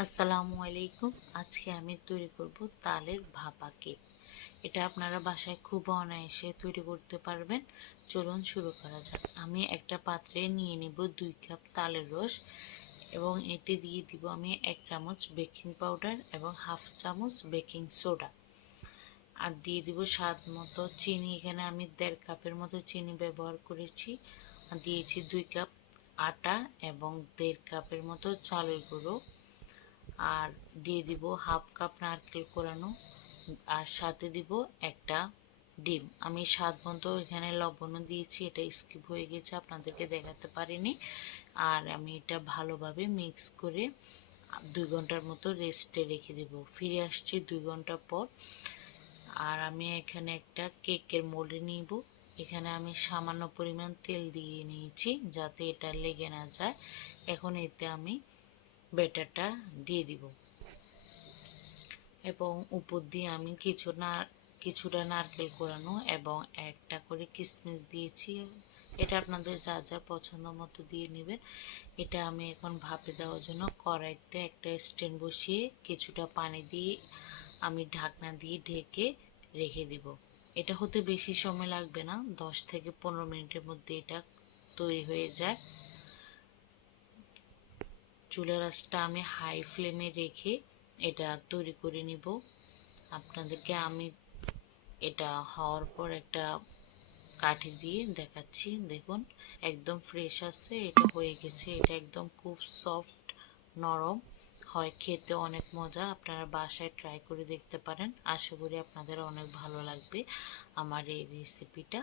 আসসালামু আলাইকুম। আজকে আমি তৈরি করব তালের ভাপা কেক। এটা আপনারা বাসায় খুব অনায়াসে তৈরি করতে পারবেন। চলুন শুরু করা যাক। আমি একটা পাত্রে নিয়ে নিব দুই কাপ তালের রস এবং এতে দিয়ে দিব আমি এক চামচ বেকিং পাউডার এবং হাফ চামচ বেকিং সোডা। আর দিয়ে দিব স্বাদ মতো চিনি। এখানে আমি দেড় কাপের মতো চিনি ব্যবহার করেছি। আর দিয়েছি দুই কাপ আটা এবং দেড় কাপের মতো চালের গুঁড়ো। আর দিয়ে দিব হাফ কাপ নারকেল কোরানো, আর সাথে দিব একটা ডিম। আমি স্বাদ মতো এখানে লবণও দিয়েছি, এটা স্কিপ হয়ে গেছে, আপনাদেরকে দেখাতে পারিনি। আর আমি এটা ভালোভাবে মিক্স করে দুই ঘণ্টার মতো রেস্টে রেখে দিব। ফিরে আসছি দুই ঘণ্টা পর। আর আমি এখানে একটা কেকের মোল্ড নিব। এখানে আমি সামান্য পরিমাণ তেল দিয়ে নিয়েছি যাতে এটা লেগে না যায়। এখন এতে আমি ব্যাটারটা দিয়ে দিব। এবং উপর দিয়ে আমি কিছু না, কিছুটা নারকেল কোরানো এবং একটা করে কিশমিশ দিয়েছি। এটা আপনাদের যা যা পছন্দ মতো দিয়ে নেবেন। এটা আমি এখন ভাপে দেওয়ার জন্য কড়াইতে একটা স্ট্যান্ড বসিয়ে কিছুটা পানি দিয়ে আমি ঢাকনা দিয়ে ঢেকে রেখে দিব। এটা হতে বেশি সময় লাগবে না, দশ থেকে পনেরো মিনিটের মধ্যে এটা তৈরি হয়ে যায়। চুলার আঁচটা আমি হাই ফ্লেমে রেখে এটা তৈরি করে নিব। আপনাদেরকে আমি এটা হওয়ার পর একটা কাঠি দিয়ে দেখাচ্ছি। দেখুন, একদম ফ্রেশ আছে, এটা হয়ে গেছে। এটা একদম খুব সফট নরম, হয় খেতে অনেক মজা। আপনারা বাসায় ট্রাই করে দেখতে পারেন। আশা করি আপনাদের অনেক ভালো লাগবে আমার এই রেসিপিটা